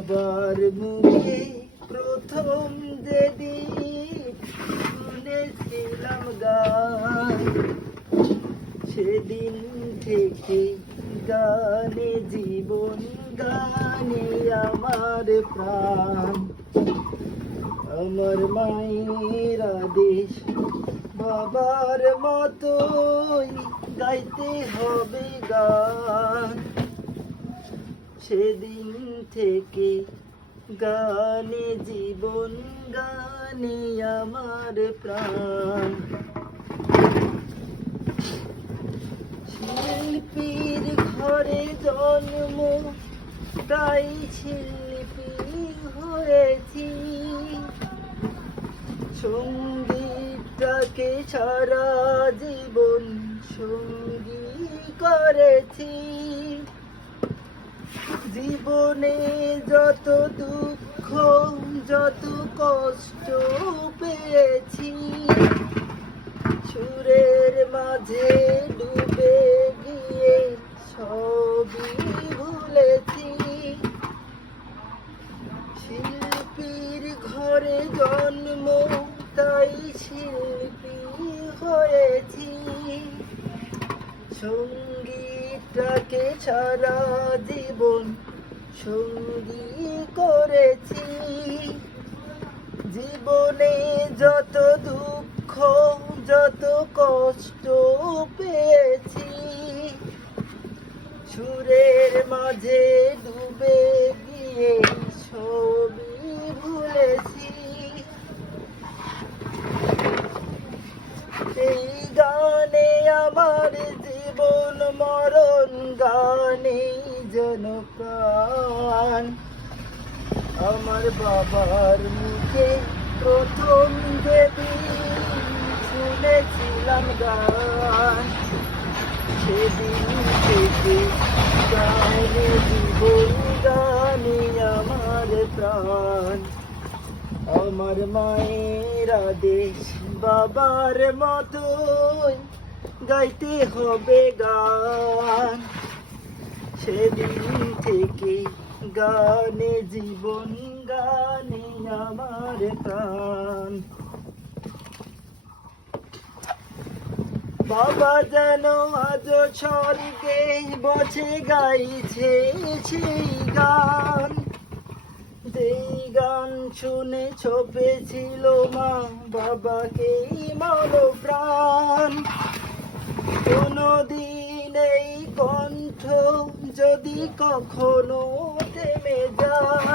বাবার মুখে প্রথম যেদিন শুনেছিলাম গান, সেদিন থেকে গানে জীবন, গানে আমার প্রাণ। আমার মায়ের আদেশ বাবার মতোই গাইতে হবে গান। সেদিন থেকে গানে জীবন, গানে আমার প্রাণ। শিল্পীর ঘরে জন্ম, তাই শিল্পী হয়েছি। সঙ্গীতটাকে সারা জীবন সঙ্গী করেছি। জীবনে যত দুঃখ, যত কষ্ট পেয়েছি, সুরের মাঝে ডুবে গিয়ে সবই ভুলেছি। শিল্পীর ঘরে জন্ম, তাই শিল্পী হয়েছি। সঙ্গীতটাকে সারা জীবন সঙ্গী করেছি। জীবনে যত দুঃখ, যত কষ্ট পেয়েছি, সুরের মাঝে ডুবে গিয়ে সবই ভুলেছি। এই গানে আমার জীবন মরণ, গানে যেন প্রাণ। আমার বাবার মুখে প্রথম যেদিন শুনেছিলাম গান, সেদিন থেকে গানে জীবন, গানে আমার প্রাণ। আমার মায়ের আদেশ বাবার মতোই গাইতে হবে গান। সেদিন থেকে গানে জীবন, গানে আমার প্রাণ। বাবা যেন আজ স্বর্গে বসে গাইছে সেই গান। যেই গান শুনে ছপেছিল মা বাবাকে মন প্রাণ। কোনদিন এই কণ্ঠ যদি কখনো থেমে যায়,